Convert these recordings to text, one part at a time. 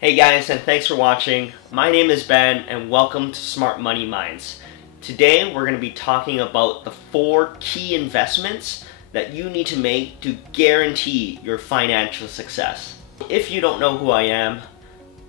Hey guys, and thanks for watching. My name is Ben and welcome to Smart Money Minds. Today we're going to be talking about the 4 key investments that you need to make to guarantee your financial success. If you don't know who I am,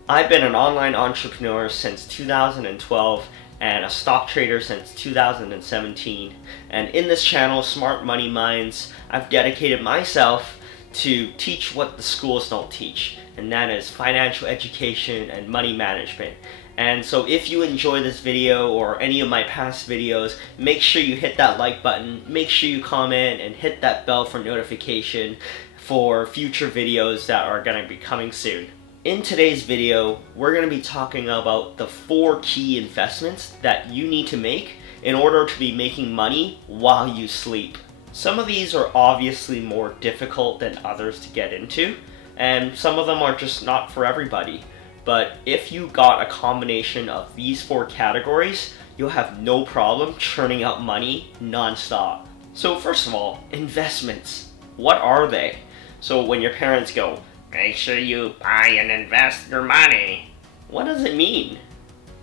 I've been an online entrepreneur since 2012 and a stock trader since 2017. And in this channel, Smart Money Minds, I've dedicated myself to teach what the schools don't teach, and that is financial education and money management. And so if you enjoy this video or any of my past videos, make sure you hit that like button, make sure you comment, and hit that bell for notification for future videos that are going to be coming soon. In today's video, we're going to be talking about the 4 key investments that you need to make in order to be making money while you sleep. Some of these are obviously more difficult than others to get into, and some of them are just not for everybody. But if you got a combination of these 4 categories, you'll have no problem churning out money non-stop. So first of all, investments. What are they? So when your parents go, make sure you buy and invest your money, what does it mean?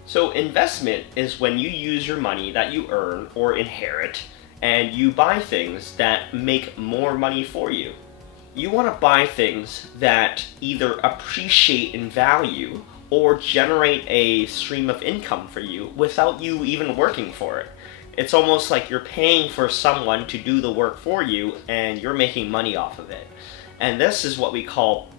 So investment is when you use your money that you earn or inherit and you buy things that make more money for you. You want to buy things that either appreciate in value or generate a stream of income for you without you even working for it. It's almost like you're paying for someone to do the work for you and you're making money off of it. And this is what we call,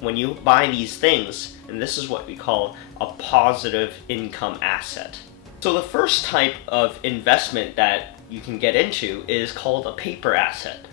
when you buy these things, and this is what we call a positive income asset. So the first type of investment that you can get into is called a paper asset.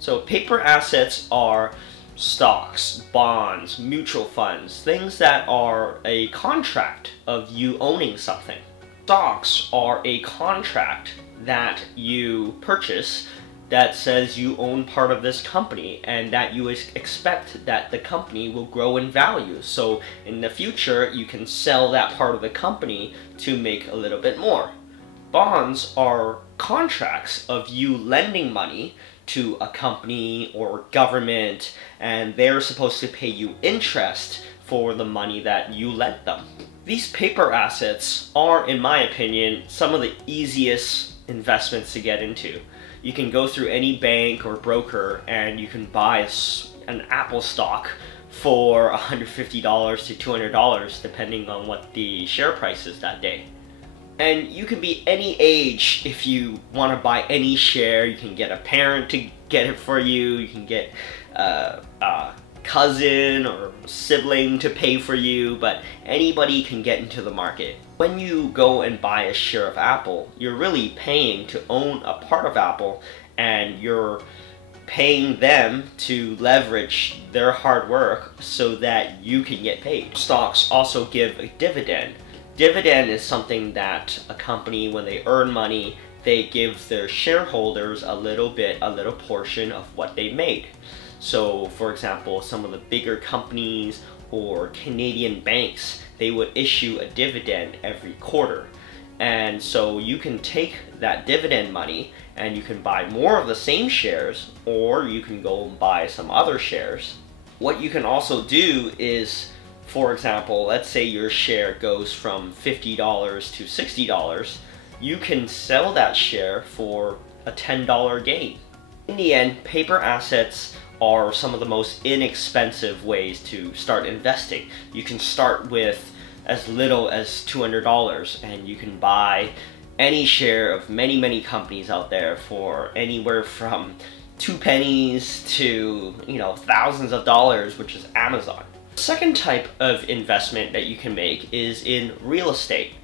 So paper assets are stocks, bonds, mutual funds, things that are a contract of you owning something. Stocks are a contract that you purchase that says you own part of this company and that you expect that the company will grow in value. So in the future, you can sell that part of the company to make a little bit more. Bonds are contracts of you lending money to a company or government, and they're supposed to pay you interest for the money that you lent them. These paper assets are, in my opinion, some of the easiest investments to get into. You can go through any bank or broker and you can buy an Apple stock for $150 to $200 depending on what the share price is that day. And you can be any age if you want to buy any share. You can get a parent to get it for you. You can get a cousin or sibling to pay for you, but anybody can get into the market. When you go and buy a share of Apple, you're really paying to own a part of Apple, and you're paying them to leverage their hard work so that you can get paid. Stocks also give a dividend. Dividend is something that a company, when they earn money, they give their shareholders a little portion of what they made. So for example, some of the bigger companies or Canadian banks, they would issue a dividend every quarter. And so you can take that dividend money and you can buy more of the same shares, or you can go and buy some other shares. What you can also do is, for example, let's say your share goes from $50 to $60, you can sell that share for a $10 gain. In the end, paper assets are some of the most inexpensive ways to start investing. You can start with as little as $200 and you can buy any share of many companies out there for anywhere from 2 pennies to, thousands of dollars, which is Amazon. The second type of investment that you can make is in real estate.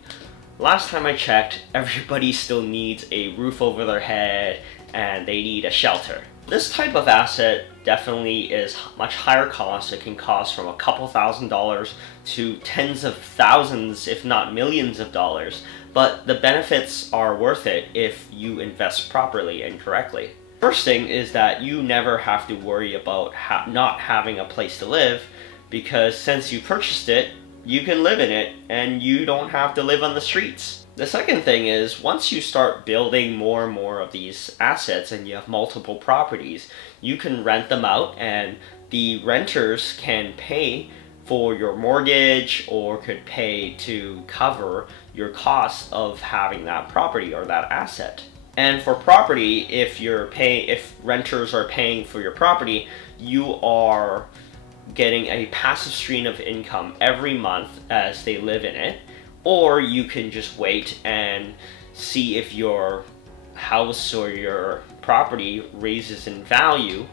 Last time I checked, everybody still needs a roof over their head and they need a shelter. This type of asset definitely is much higher cost. It can cost from a couple $1,000s to tens of thousands, if not millions of dollars. But the benefits are worth it if you invest properly and correctly. First thing is that you never have to worry about not having a place to live, because since you purchased it, you can live in it and you don't have to live on the streets. The second thing is, once you start building more and more of these assets and you have multiple properties, you can rent them out and the renters can pay for your mortgage or could pay to cover your cost of having that property or that asset. And for property, if renters are paying for your property, you are getting a passive stream of income every month as they live in it. Or you can just wait and see if your house or your property raises in value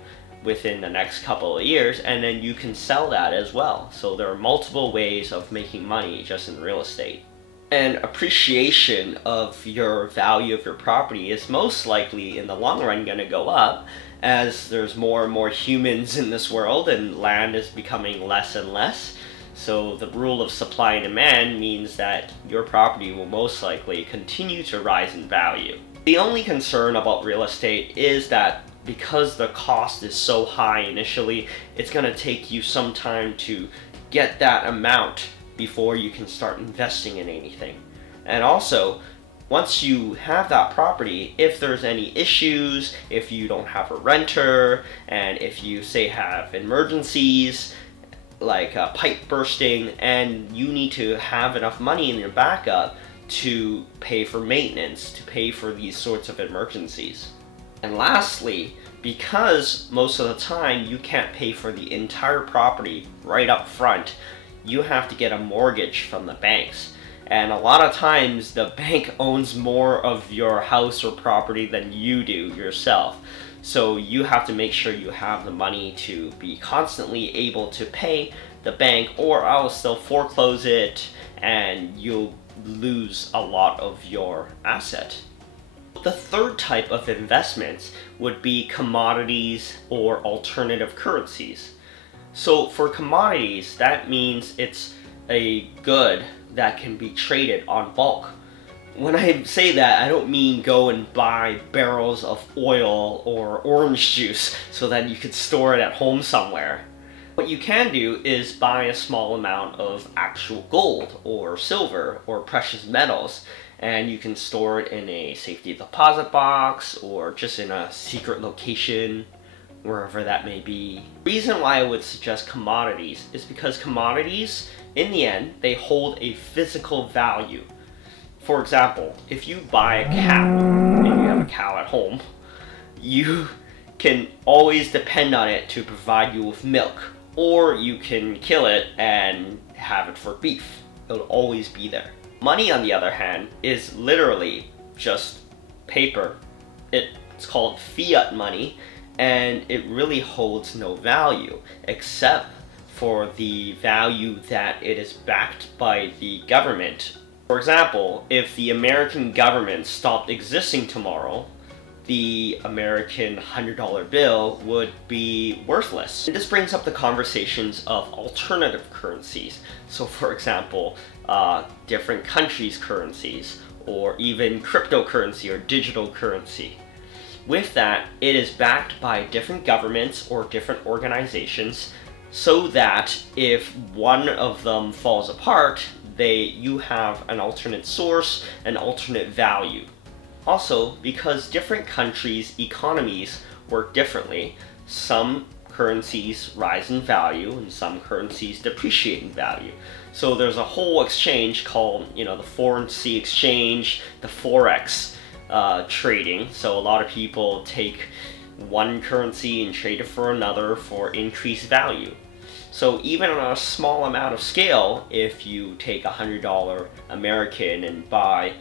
within the next couple of years, and then you can sell that as well. So there are multiple ways of making money just in real estate. And appreciation of your value of your property is most likely in the long run going to go up as there's more and more humans in this world and land is becoming less and less. So the rule of supply and demand means that your property will most likely continue to rise in value. The only concern about real estate is that because the cost is so high initially, it's going to take you some time to get that amount before you can start investing in anything. And also, once you have that property, if there's any issues, if you don't have a renter, and if you say have emergencies like a pipe bursting, and you need to have enough money in your backup to pay for maintenance, to pay for these sorts of emergencies. And lastly, because most of the time you can't pay for the entire property right up front, you have to get a mortgage from the banks. And a lot of times the bank owns more of your house or property than you do yourself. So you have to make sure you have the money to be constantly able to pay the bank, or else they'll foreclose it and you'll lose a lot of your asset. The third type of investments would be commodities or alternative currencies. So for commodities, that means it's a good that can be traded on bulk. When I say that, I don't mean go and buy barrels of oil or orange juice so that you could store it at home somewhere. What you can do is buy a small amount of actual gold or silver or precious metals, and you can store it in a safety deposit box or just in a secret location, wherever that may be. The reason why I would suggest commodities is because commodities, in the end, they hold a physical value. For example, if you buy a cow and you have a cow at home, you can always depend on it to provide you with milk, or you can kill it and have it for beef. It'll always be there. Money, on the other hand, is literally just paper. It's called fiat money, and it really holds no value except for the value that it is backed by the government. For example, if the American government stopped existing tomorrow, the American $100 bill would be worthless. And this brings up the conversations of alternative currencies. So for example, different countries' currencies, or even cryptocurrency or digital currency. With that, it is backed by different governments or different organizations, so that if one of them falls apart, you have an alternate source, an alternate value. Also, because different countries' economies work differently, some currencies rise in value and some currencies depreciate in value. So there's a whole exchange called, the foreign sea exchange, the Forex trading. So a lot of people take one currency and trade it for another for increased value. So even on a small amount of scale, if you take $100 American and buy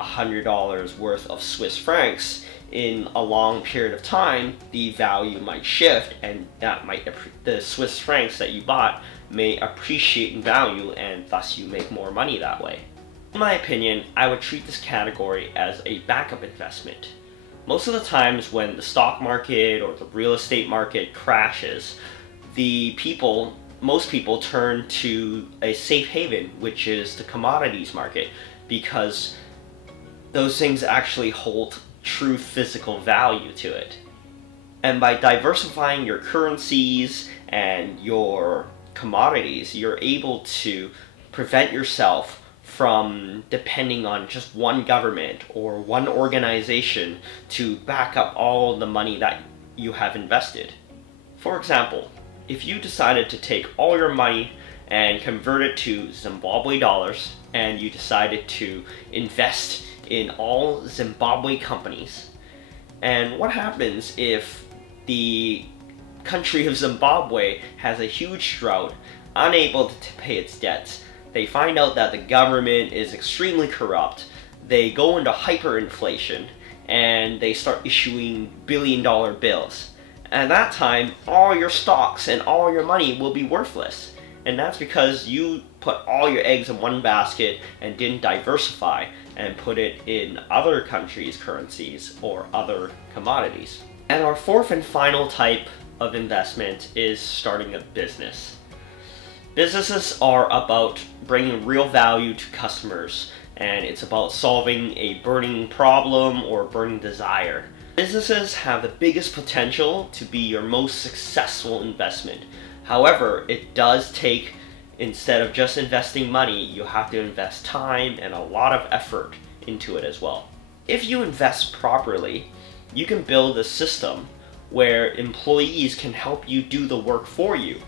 $100 worth of Swiss francs, in a long period of time, the value might shift, and the Swiss francs that you bought may appreciate in value, and thus you make more money that way. In my opinion, I would treat this category as a backup investment. Most of the times when the stock market or the real estate market crashes, most people turn to a safe haven, which is the commodities market, because those things actually hold true physical value to it. And by diversifying your currencies and your commodities, you're able to prevent yourself from depending on just one government or one organization to back up all the money that you have invested. For example, if you decided to take all your money and convert it to Zimbabwe dollars, and you decided to invest in all Zimbabwe companies. And what happens if the country of Zimbabwe has a huge drought, unable to pay its debts? They find out that the government is extremely corrupt, they go into hyperinflation, and they start issuing billion-dollar bills. At that time, all your stocks and all your money will be worthless. And that's because you put all your eggs in one basket and didn't diversify and put it in other countries' currencies or other commodities. And our fourth and final type of investment is starting a business. Businesses are about bringing real value to customers, and it's about solving a burning problem or burning desire. Businesses have the biggest potential to be your most successful investment. However, it does take, instead of just investing money, you have to invest time and a lot of effort into it as well. If you invest properly, you can build a system where employees can help you do the work for you.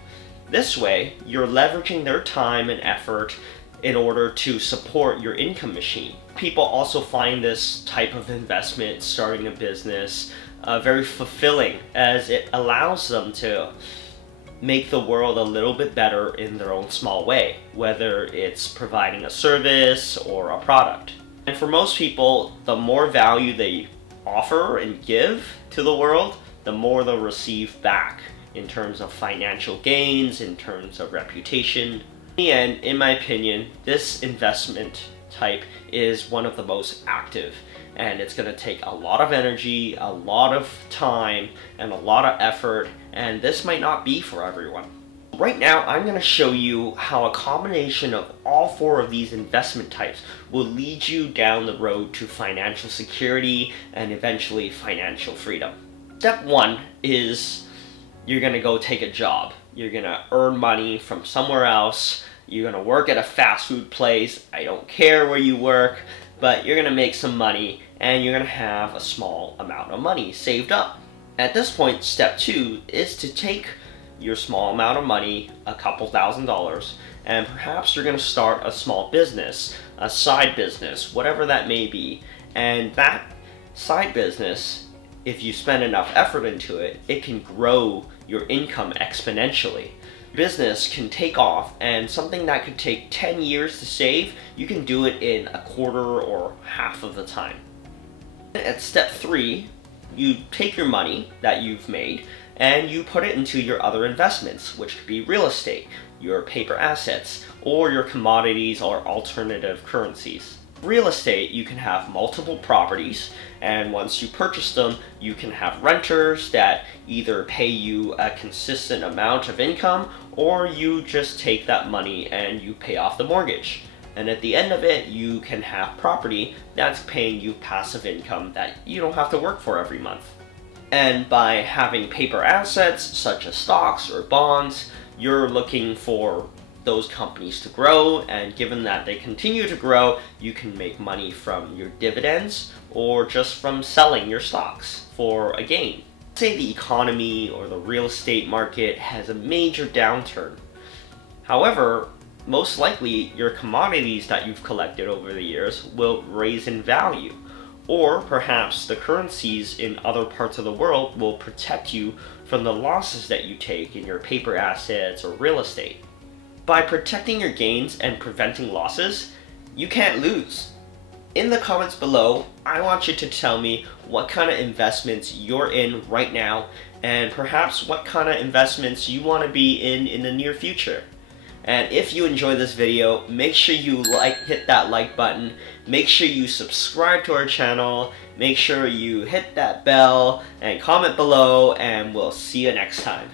This way, you're leveraging their time and effort in order to support your income machine. People also find this type of investment, starting a business, very fulfilling, as it allows them to make the world a little bit better in their own small way, whether it's providing a service or a product. And for most people, the more value they offer and give to the world, the more they'll receive back in terms of financial gains, in terms of reputation. In the end, in my opinion, this investment type is one of the most active, and it's going to take a lot of energy, a lot of time, and a lot of effort, and this might not be for everyone. Right now, I'm going to show you how a combination of all four of these investment types will lead you down the road to financial security and eventually financial freedom. Step one is you're going to go take a job. You're going to earn money from somewhere else. You're going to work at a fast food place. I don't care where you work, but you're going to make some money and you're going to have a small amount of money saved up. At this point, step two is to take your small amount of money, a couple $1,000s, and perhaps you're going to start a small business, a side business, whatever that may be. And that side business, if you spend enough effort into it, it can grow your income exponentially. Business can take off, and something that could take 10 years to save, you can do it in a quarter or half of the time. At step three, you take your money that you've made and you put it into your other investments, which could be real estate, your paper assets, or your commodities or alternative currencies. Real estate, you can have multiple properties, and once you purchase them, you can have renters that either pay you a consistent amount of income, or you just take that money and you pay off the mortgage. And at the end of it, you can have property that's paying you passive income that you don't have to work for every month. And by having paper assets, such as stocks or bonds, you're looking for those companies to grow, and given that they continue to grow, you can make money from your dividends or just from selling your stocks for a gain. Say the economy or the real estate market has a major downturn. However, most likely your commodities that you've collected over the years will raise in value, or perhaps the currencies in other parts of the world will protect you from the losses that you take in your paper assets or real estate. By protecting your gains and preventing losses, you can't lose. In the comments below, I want you to tell me what kind of investments you're in right now, and perhaps what kind of investments you want to be in the near future. And if you enjoyed this video, make sure you hit that like button, make sure you subscribe to our channel, make sure you hit that bell, and comment below, and we'll see you next time.